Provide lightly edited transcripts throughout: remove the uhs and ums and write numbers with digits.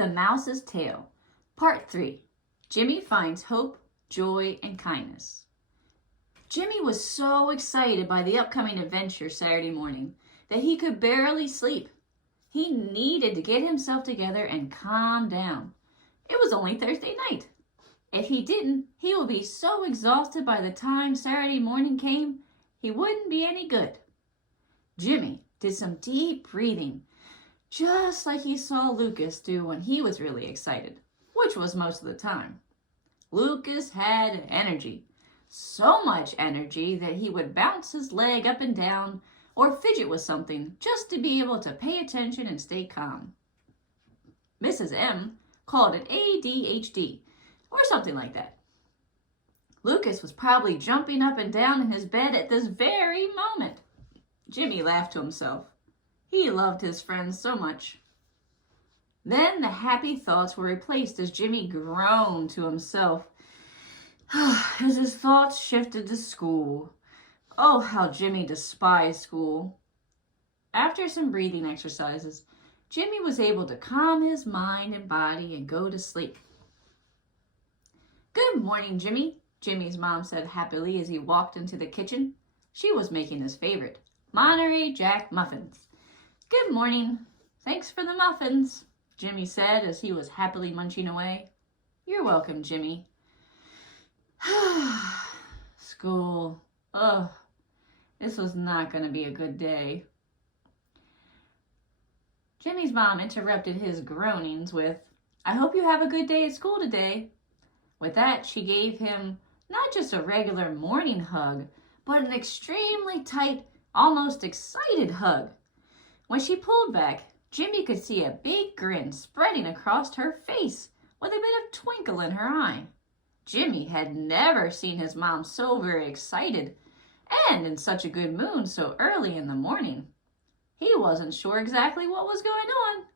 The Mouse's Tale, Part 3. Jimmy finds hope, joy, and kindness. Jimmy was so excited by the upcoming adventure Saturday morning that he could barely sleep. He needed to get himself together and calm down. It was only Thursday night. If he didn't, he would be so exhausted by the time Saturday morning came, he wouldn't be any good. Jimmy did some deep breathing, just like he saw Lucas do when he was really excited, which was most of the time. Lucas had energy, so much energy that he would bounce his leg up and down or fidget with something just to be able to pay attention and stay calm. Mrs. M called it ADHD or something like that. Lucas was probably jumping up and down in his bed at this very moment. Jimmy laughed to himself. He loved his friends so much. Then the happy thoughts were replaced as Jimmy groaned to himself as his thoughts shifted to school. Oh, how Jimmy despised school. After some breathing exercises, Jimmy was able to calm his mind and body and go to sleep. "Good morning, Jimmy," Jimmy's mom said happily as he walked into the kitchen. She was making his favorite, Monterey Jack muffins. "Good morning. Thanks for the muffins," Jimmy said as he was happily munching away. "You're welcome, Jimmy." School. Ugh. This was not going to be a good day. Jimmy's mom interrupted his groanings with, "I hope you have a good day at school today." With that, she gave him not just a regular morning hug, but an extremely tight, almost excited hug. When she pulled back, Jimmy could see a big grin spreading across her face with a bit of twinkle in her eye. Jimmy had never seen his mom so very excited and in such a good mood so early in the morning. He wasn't sure exactly what was going on,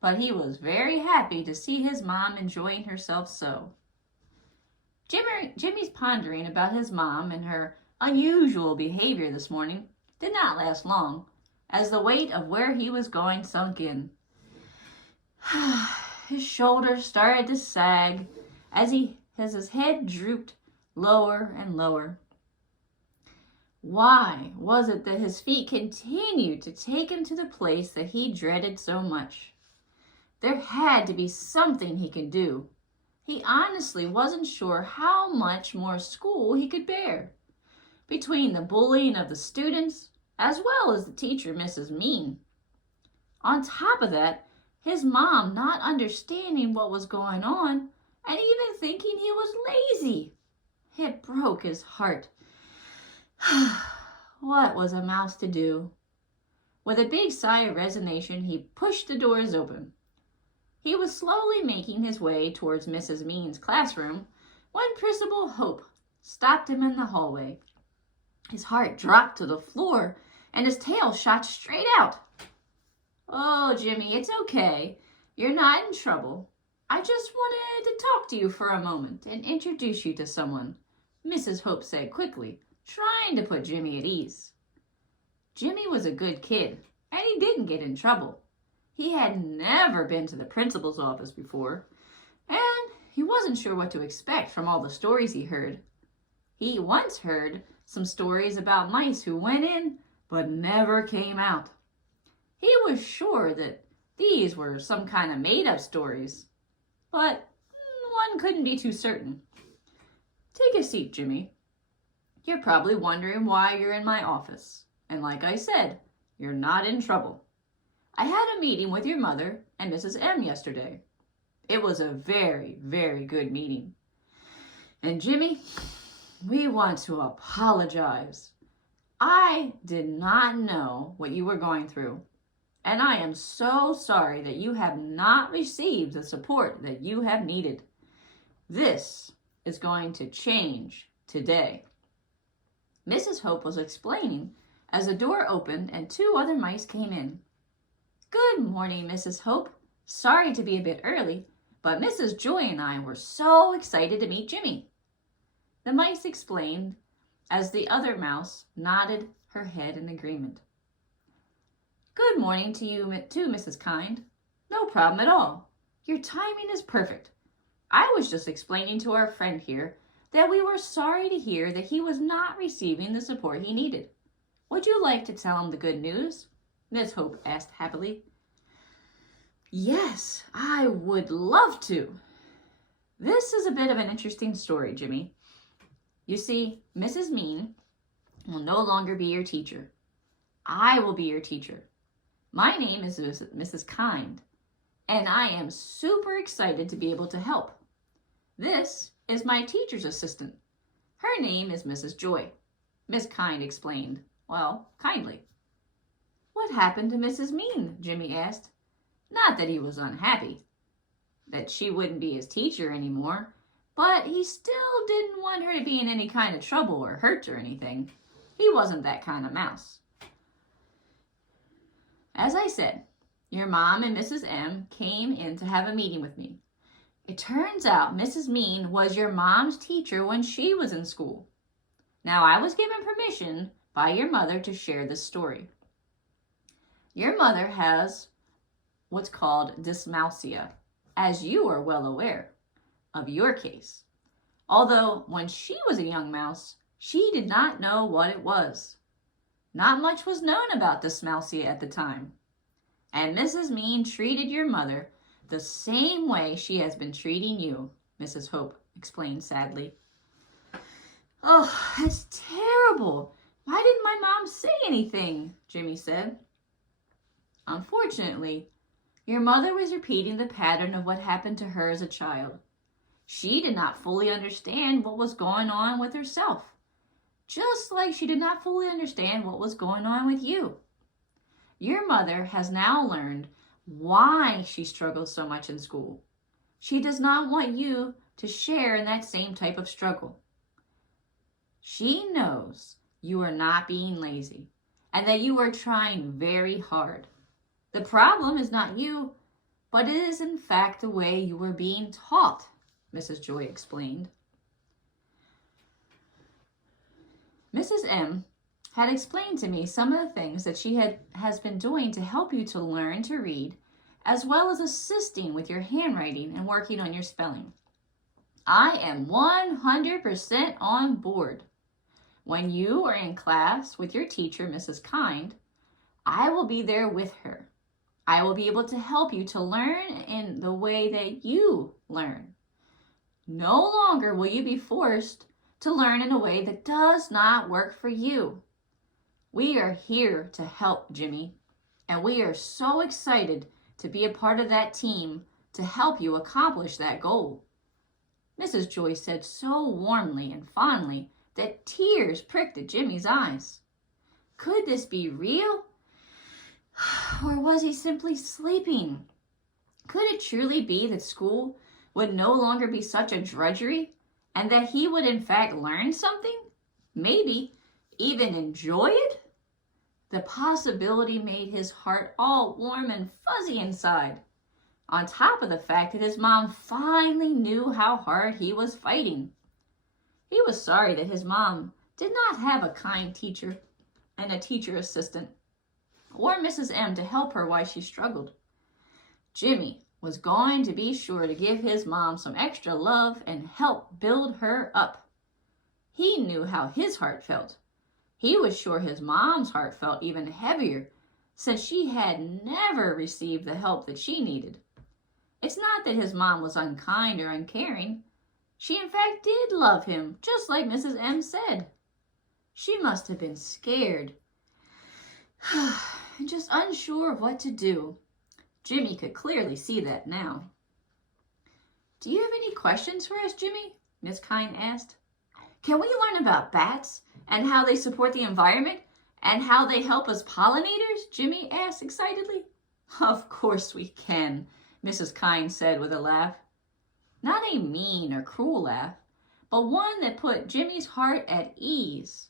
but he was very happy to see his mom enjoying herself so. Jimmy's pondering about his mom and her unusual behavior this morning did not last long, as the weight of where he was going sunk in. His shoulders started to sag as his head drooped lower and lower. Why was it that his feet continued to take him to the place that he dreaded so much? There had to be something he could do. He honestly wasn't sure how much more school he could bear. Between the bullying of the students, as well as the teacher, Mrs. Mean. On top of that, his mom not understanding what was going on and even thinking he was lazy. It broke his heart. What was a mouse to do? With a big sigh of resignation, he pushed the doors open. He was slowly making his way towards Mrs. Mean's classroom when Principal Hope stopped him in the hallway. His heart dropped to the floor and his tail shot straight out. "Oh, Jimmy, it's okay. You're not in trouble. I just wanted to talk to you for a moment and introduce you to someone," Mrs. Hope said quickly, trying to put Jimmy at ease. Jimmy was a good kid, and he didn't get in trouble. He had never been to the principal's office before, and he wasn't sure what to expect from all the stories he heard. He once heard some stories about mice who went in but never came out. He was sure that these were some kind of made-up stories, but one couldn't be too certain. "Take a seat, Jimmy. You're probably wondering why you're in my office, and like I said, you're not in trouble. I had a meeting with your mother and Mrs. M yesterday. It was a very, very good meeting. And Jimmy, we want to apologize. I did not know what you were going through, and I am so sorry that you have not received the support that you have needed. This is going to change today." Mrs. Hope was explaining as the door opened and 2 other mice came in. "Good morning, Mrs. Hope. Sorry to be a bit early, but Mrs. Joy and I were so excited to meet Jimmy." The mice explained as the other mouse nodded her head in agreement. "Good morning to you too, Mrs. Kind. No problem at all. Your timing is perfect. I was just explaining to our friend here that we were sorry to hear that he was not receiving the support he needed. Would you like to tell him the good news?" Miss Hope asked happily. "Yes, I would love to." This is a bit of an interesting story, Jimmy. You see, Mrs. Mean will no longer be your teacher. I will be your teacher. My name is Mrs. Kind, and I am super excited to be able to help. This is my teacher's assistant. Her name is Mrs. Joy. Miss Kind explained, well, kindly. "What happened to Mrs. Mean?" Jimmy asked. Not that he was unhappy that she wouldn't be his teacher anymore, but he still didn't want her to be in any kind of trouble or hurt or anything. He wasn't that kind of mouse. As I said, your mom and Mrs. M came in to have a meeting with me. It turns out Mrs. Mean was your mom's teacher when she was in school. Now, I was given permission by your mother to share this story. Your mother has what's called dyslexia, as you are well aware of your case. Although when she was a young mouse, she did not know what it was. Not much was known about dyslexia at the time. And Mrs. Mean treated your mother the same way she has been treating you, Mrs. Hope explained sadly. "Oh, that's terrible. Why didn't my mom say anything?" Jimmy said. Unfortunately, your mother was repeating the pattern of what happened to her as a child. She did not fully understand what was going on with herself, just like she did not fully understand what was going on with you. Your mother has now learned why she struggles so much in school. She does not want you to share in that same type of struggle. She knows you are not being lazy and that you are trying very hard. The problem is not you, but it is in fact the way you were being taught, Mrs. Joy explained. Mrs. M had explained to me some of the things that she has been doing to help you to learn to read, as well as assisting with your handwriting and working on your spelling. I am 100% on board. When you are in class with your teacher, Mrs. Kind, I will be there with her. I will be able to help you to learn in the way that you learn. No longer will you be forced to learn in a way that does not work for you. We are here to help, Jimmy, and we are so excited to be a part of that team to help you accomplish that goal. Mrs. Joy said so warmly and fondly that tears pricked at Jimmy's eyes. Could this be real? Or was he simply sleeping? Could it truly be that school would no longer be such a drudgery and that he would in fact learn something? Maybe even enjoy it? The possibility made his heart all warm and fuzzy inside, on top of the fact that his mom finally knew how hard he was fighting. He was sorry that his mom did not have a kind teacher and a teacher assistant, or Mrs. M to help her while she struggled. Jimmy was going to be sure to give his mom some extra love and help build her up. He knew how his heart felt. He was sure his mom's heart felt even heavier, since she had never received the help that she needed. It's not that his mom was unkind or uncaring. She in fact did love him, just like Mrs. M said. She must have been scared and just unsure of what to do. Jimmy could clearly see that now. "Do you have any questions for us, Jimmy?" Miss Kind asked. "Can we learn about bats and how they support the environment and how they help us pollinators?" Jimmy asked excitedly. "Of course we can," Mrs. Kind said with a laugh. Not a mean or cruel laugh, but one that put Jimmy's heart at ease.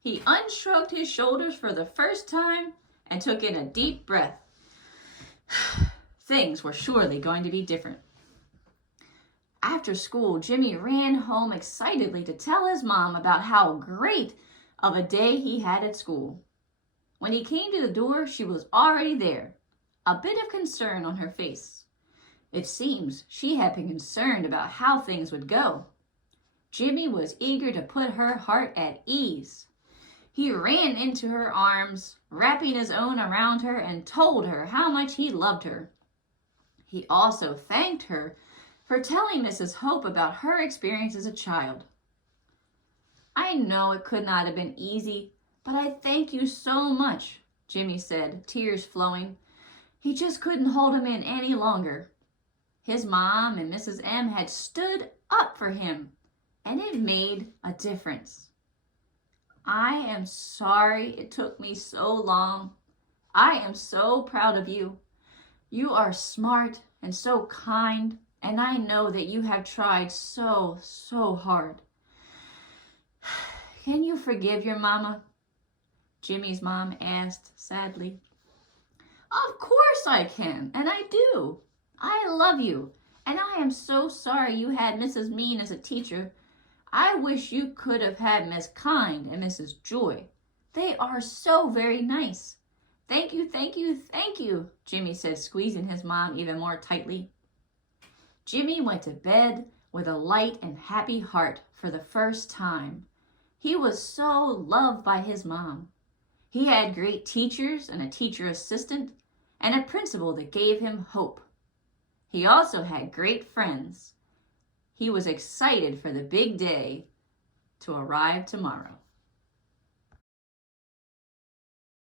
He unshrugged his shoulders for the first time and took in a deep breath. Things were surely going to be different. After school, Jimmy ran home excitedly to tell his mom about how great of a day he had at school. When he came to the door, she was already there, a bit of concern on her face. It seems she had been concerned about how things would go. Jimmy was eager to put her heart at ease. He ran into her arms, wrapping his own around her, and told her how much he loved her. He also thanked her for telling Mrs. Hope about her experience as a child. "I know it could not have been easy, but I thank you so much," Jimmy said, tears flowing. He just couldn't hold him in any longer. His mom and Mrs. M had stood up for him, and it made a difference. "I am sorry it took me so long. I am so proud of you. You are smart and so kind, and I know that you have tried so hard. Can you forgive your mama?" Jimmy's mom asked sadly. "Of course I can, and I do. I love you, and I am so sorry you had Mrs. Mean as a teacher. I wish you could have had Miss Kind and Mrs. Joy. They are so very nice. Thank you, thank you, thank you," Jimmy said, squeezing his mom even more tightly. Jimmy went to bed with a light and happy heart for the first time. He was so loved by his mom. He had great teachers and a teacher assistant and a principal that gave him hope. He also had great friends. He was excited for the big day to arrive tomorrow.